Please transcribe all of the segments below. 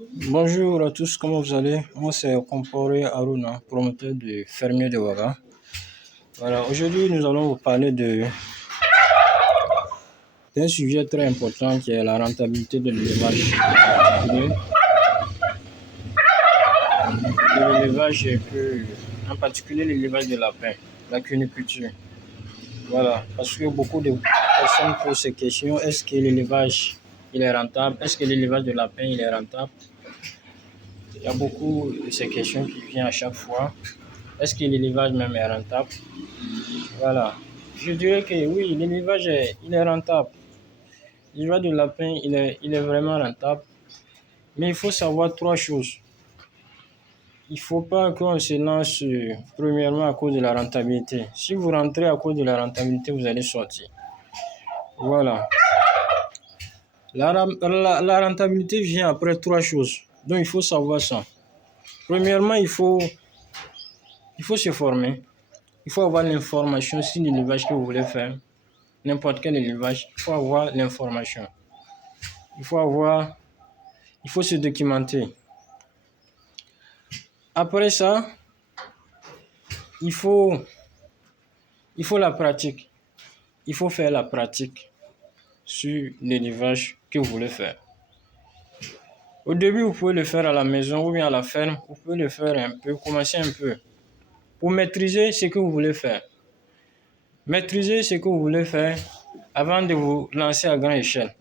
Bonjour à tous, comment vous allez? Moi c'est Comporé Aruna, promoteur de fermier de Ouaga. Voilà, aujourd'hui nous allons vous parler d'un sujet très important qui est la rentabilité de l'élevage. En particulier l'élevage de lapins, la cuniculture. Voilà, parce que beaucoup de personnes posent ces questions, est-ce que l'élevage il est rentable? Est-ce que l'élevage de lapins il est rentable? Il y a beaucoup de ces questions qui viennent à chaque fois. Est-ce que l'élevage même est rentable? Voilà. Je dirais que oui, l'élevage il est rentable. L'élevage de lapin, il est vraiment rentable. Mais il faut savoir trois choses. Il ne faut pas qu'on se lance premièrement à cause de la rentabilité. Si vous rentrez à cause de la rentabilité, vous allez sortir. Voilà. La rentabilité vient après trois choses. Donc il faut savoir ça. Premièrement, il faut se former. Il faut avoir l'information sur l'élevage que vous voulez faire. N'importe quel élevage, il faut avoir l'information. Il faut se documenter. Après ça, il faut la pratique. Il faut faire la pratique sur l'élevage que vous voulez faire. Au début, vous pouvez le faire à la maison ou bien à la ferme. Vous pouvez le faire un peu, commencer un peu. Pour maîtriser ce que vous voulez faire. Maîtriser ce que vous voulez faire avant de vous lancer à grande échelle.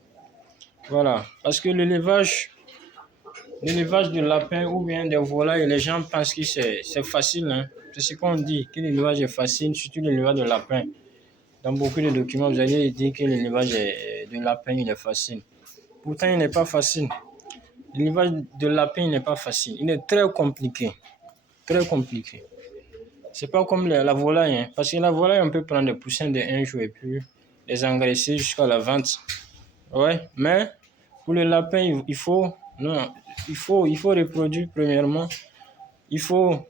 Voilà. Parce que l'élevage de lapins ou bien de volailles, les gens pensent que c'est facile. Hein? C'est ce qu'on dit, que l'élevage est facile, surtout l'élevage de lapins. Dans beaucoup de documents, vous allez dire que l'élevage de lapins il est facile. Pourtant, il n'est pas facile. L'élevage de lapins il n'est pas facile. Il est très compliqué. Très compliqué. C'est pas comme la volaille. Hein? Parce que la volaille, on peut prendre des poussins de un jour et puis les engraisser jusqu'à la vente. Ouais, mais pour le lapin, il faut reproduire premièrement. Il faut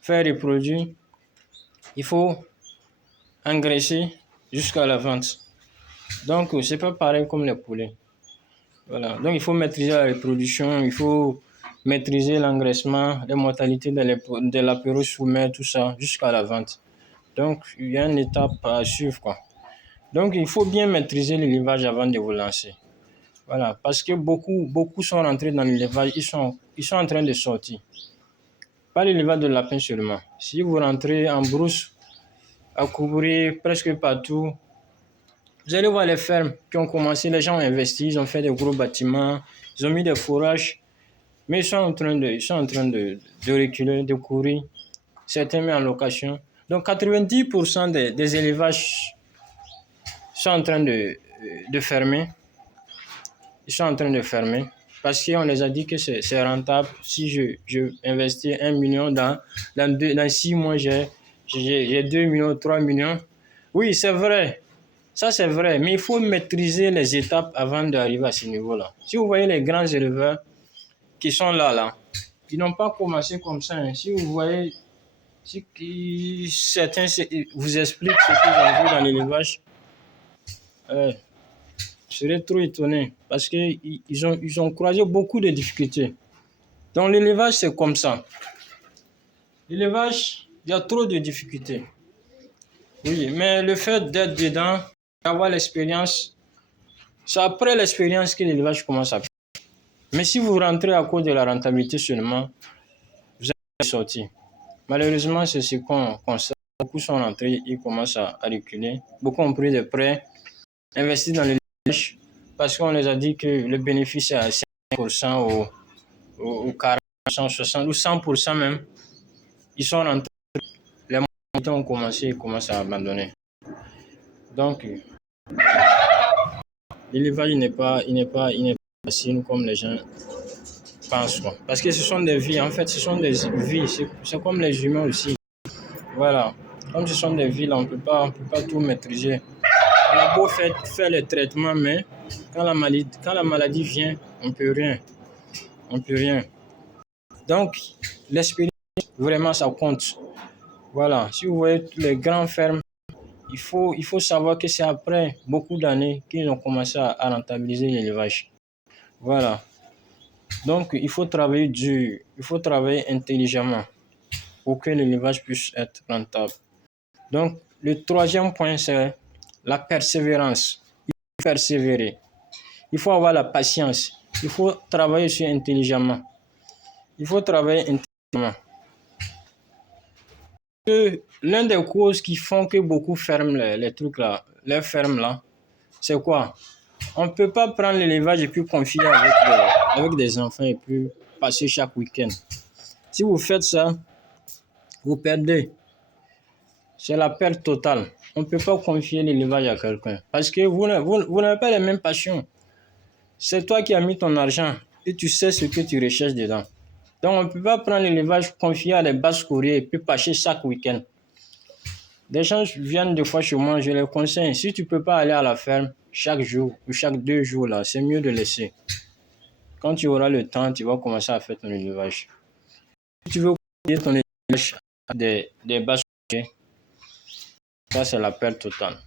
faire reproduire. Il faut engraisser jusqu'à la vente. Donc, c'est pas pareil comme les poulets. Voilà. Donc, il faut maîtriser la reproduction. Il faut maîtriser l'engraissement, les mortalités de l'apéro soumet, tout ça, jusqu'à la vente. Donc, il y a une étape à suivre, quoi. Donc, il faut bien maîtriser l'élevage avant de vous lancer. Voilà, parce que beaucoup sont rentrés dans l'élevage, ils sont en train de sortir. Pas l'élevage de lapins seulement. Si vous rentrez en brousse, à couvrir presque partout, vous allez voir les fermes qui ont commencé, les gens ont investi, ils ont fait des gros bâtiments, ils ont mis des fourrages, mais ils sont en train de reculer, de courir. Certains mis en location. Donc 90% des élevages sont en train de fermer. Ils sont en train de fermer parce qu'on les a dit que c'est rentable. Si je investis 1 million dans 6 mois, j'ai 2 millions, 3 millions. Oui, c'est vrai. Ça, c'est vrai. Mais il faut maîtriser les étapes avant d'arriver à ce niveau-là. Si vous voyez les grands éleveurs qui sont là, ils n'ont pas commencé comme ça. Hein. Si vous voyez, certains vous expliquent ce qu'ils ont vu dans l'élevage, je serais trop étonné parce qu'ils ont croisé beaucoup de difficultés. Donc l'élevage, c'est comme ça. L'élevage, il y a trop de difficultés. Oui, mais le fait d'être dedans, d'avoir l'expérience, c'est après l'expérience que l'élevage commence à faire. Mais si vous rentrez à cause de la rentabilité seulement, vous allez sortir. Malheureusement, c'est ce qu'on constate. Beaucoup sont rentrés, ils commencent à reculer. Beaucoup ont pris des prêts, investi dans l'élevage, parce qu'on les a dit que le bénéfice est à 5% ou 40%, 60% ou 100% même. Ils sont rentrés, les montants ont commencé, ils commencent à abandonner. Donc, l'élevage il n'est pas facile comme les gens pensent. Quoi. Parce que ce sont des vies, en fait, ce sont des vies. C'est comme les humains aussi. Voilà. Comme ce sont des vies, là, on peut pas tout maîtriser. On a beau faire les traitements, mais quand la maladie vient, on peut rien. On peut rien. Donc, l'expérience, vraiment, ça compte. Voilà. Si vous voyez les grandes fermes, il faut savoir que c'est après beaucoup d'années qu'ils ont commencé à rentabiliser l'élevage. Voilà. Donc, il faut travailler dur, il faut travailler intelligemment pour que l'élevage puisse être rentable. Donc, le troisième point, c'est la persévérance. Il faut persévérer. Il faut avoir la patience. Il faut travailler aussi intelligemment. Il faut travailler intelligemment. L'un des causes qui font que beaucoup ferment les trucs là, les fermes là, c'est quoi? On ne peut pas prendre l'élevage et puis confier avec des enfants et puis passer chaque week-end. Si vous faites ça, vous perdez. C'est la perte totale. On ne peut pas confier l'élevage à quelqu'un parce que vous n'avez pas les mêmes passions. C'est toi qui as mis ton argent et tu sais ce que tu recherches dedans. Donc, on ne peut pas prendre l'élevage confié à des basses courriers et puis passer chaque week-end. Des gens viennent des fois chez moi, je les conseille. Si tu ne peux pas aller à la ferme chaque jour ou chaque 2 jours, là, c'est mieux de laisser. Quand tu auras le temps, tu vas commencer à faire ton élevage. Si tu veux confier ton élevage à des basses courriers, ça, c'est la perte totale.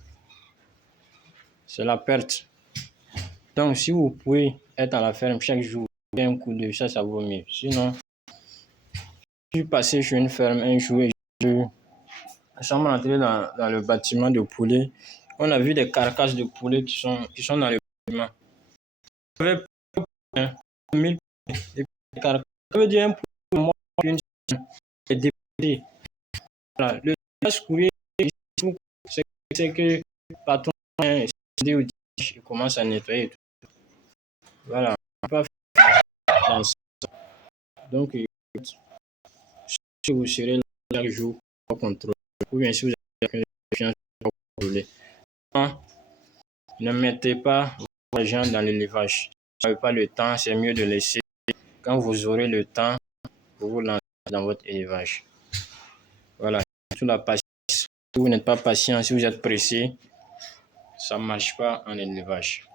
C'est la perte. Donc, si vous pouvez être à la ferme chaque jour, un coup d'œil, ça vaut mieux. Sinon, je suis passé sur une ferme un jour et nous sommes rentrés dans le bâtiment de poulet. On a vu des carcasses de poulet qui sont dans le bâtiment. Il y avait hein, 1000 poulet. Et puis, les carcasses, ça veut dire un poulet moi, une semaine est déposé. Voilà. Le basse courrier, c'est que le patron il commence à nettoyer et tout. Voilà. On peut pas faire dans ça. Donc, si vous serez là chaque jour pour contrôler, ou bien si vous avez confiance pour contrôler, ne mettez pas vos gens dans l'élevage. Si vous n'avez pas le temps, c'est mieux de laisser. Quand vous aurez le temps, vous vous lancez dans votre élevage. Voilà, toute la patience. Si vous n'êtes pas patient, si vous êtes pressé, ça ne marche pas en élevage.